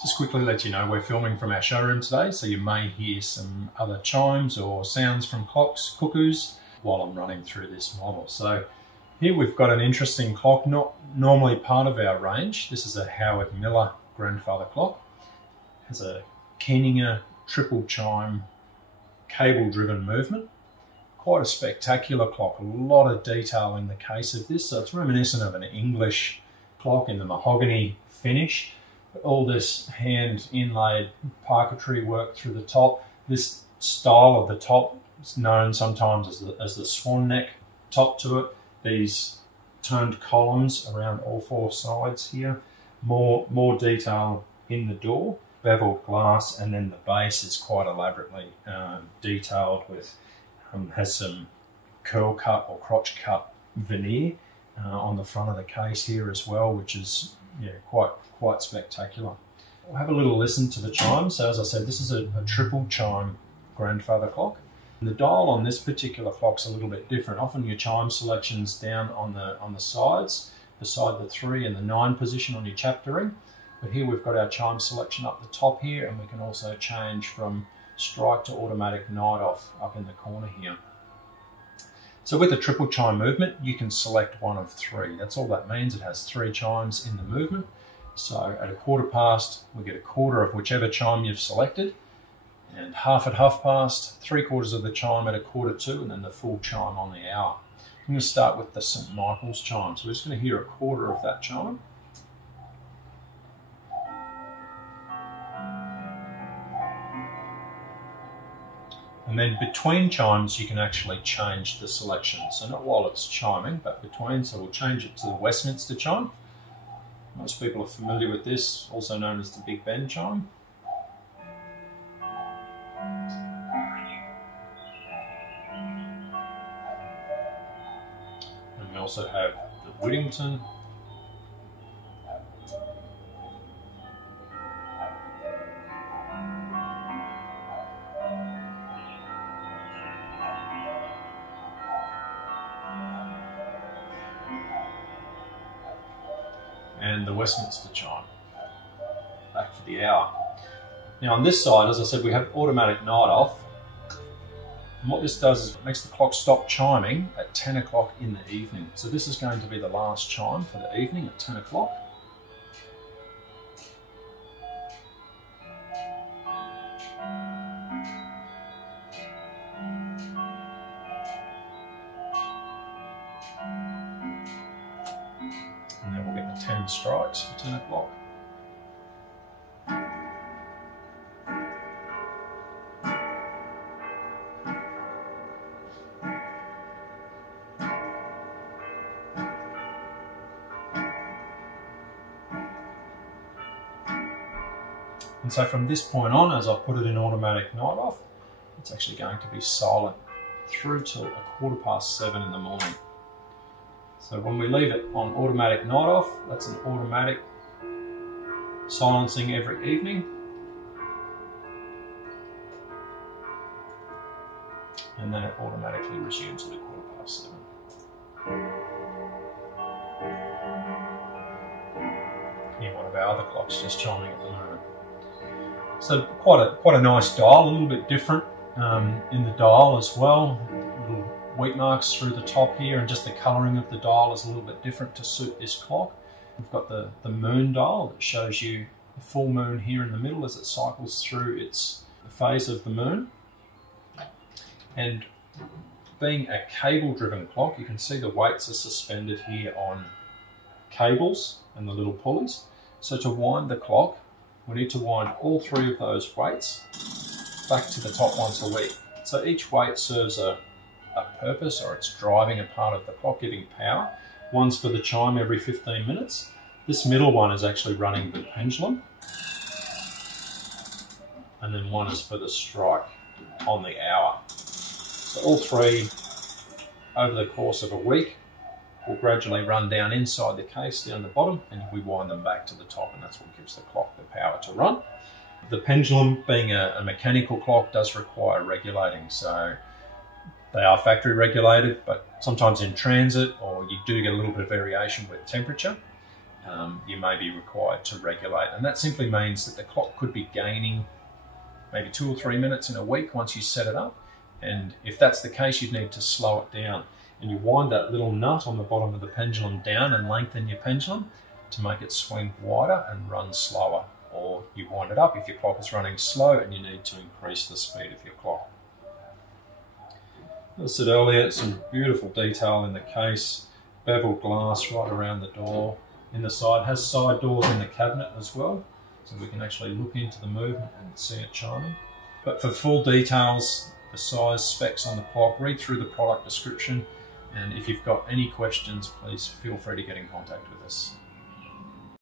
Just quickly let you know we're filming from our showroom today, so you may hear some other chimes or sounds from clocks, cuckoos, while I'm running through this model. So here we've got an interesting clock, not normally part of our range. This is a Howard Miller grandfather clock. It has a Keininger triple chime cable driven movement. Quite a spectacular clock, a lot of detail in the case of this. So it's reminiscent of an English clock in the mahogany finish. All this hand inlaid parquetry work through the top. This style of the top is known sometimes as the swan neck top to it. These turned columns around all four sides here. More detail in the door, beveled glass, and then the base is quite elaborately detailed with, has some curl cut or crotch cut veneer on the front of the case here as well, which is quite spectacular. We'll have a little listen to the chime. So as I said, this is a triple chime grandfather clock. And the dial on this particular clock's a little bit different. Often your chime selection's down on the sides, beside the 3 and the 9 position on your chapter ring. But here we've got our chime selection up the top here, and we can also change from strike to automatic night off up in the corner here. So with a triple chime movement, you can select one of 3. That's all that means. It has 3 chimes in the movement. So at 1/4 we get 1/4 of whichever chime you've selected, and half at 1/2, 3/4 of the chime at 1/4 and then the full chime on the hour. I'm going to start with the St. Michael's chime. So we're just going to hear 1/4 of that chime. And then between chimes, you can actually change the selection. So not while it's chiming, but between. So we'll change it to the Westminster chime. Most people are familiar with this, also known as the Big Ben chime. And we also have the Whittington. And the Westminster chime, back for the hour. Now on this side, as I said, we have automatic night off. And what this does is it makes the clock stop chiming at 10 o'clock in the evening. So this is going to be the last chime for the evening at 10 o'clock. And then we'll get the 10 strikes for 10 o'clock. And so from this point on, as I put it in automatic night off, it's actually going to be silent through till 7:15 in the morning. So when we leave it on automatic night off, that's an automatic silencing every evening. And then it automatically resumes at 7:15. Hear one of our other clocks just chiming at the moment. So quite a nice dial, a little bit different in the dial as well. Little wheat marks through the top here, and just the colouring of the dial is a little bit different to suit this clock. We've got the moon dial that shows you the full moon here in the middle as it cycles through the phase of the moon. And being a cable driven clock, you can see the weights are suspended here on cables and the little pulleys. So to wind the clock, we need to wind all 3 of those weights back to the top once a week. So each weight serves a purpose, or it's driving a part of the clock, giving power. One's for the chime every 15 minutes. This middle one is actually running the pendulum. And then one is for the strike on the hour. So all 3 over the course of a week will gradually run down inside the case, down the bottom, and we wind them back to the top, and that's what gives the clock the power to run. The pendulum, being a mechanical clock, does require regulating. So they are factory regulated, but sometimes in transit, or you do get a little bit of variation with temperature. you may be required to regulate. And that simply means that the clock could be gaining maybe 2 or 3 minutes in a week once you set it up. And if that's the case, you'd need to slow it down. And you wind that little nut on the bottom of the pendulum down and lengthen your pendulum to make it swing wider and run slower. Or you wind it up if your clock is running slow and you need to increase the speed of your clock. As I said earlier, some beautiful detail in the case, beveled glass right around the door. In the side, has side doors in the cabinet as well, so we can actually look into the movement and see it chiming. But for full details, the size, specs on the clock, read through the product description, and if you've got any questions, please feel free to get in contact with us.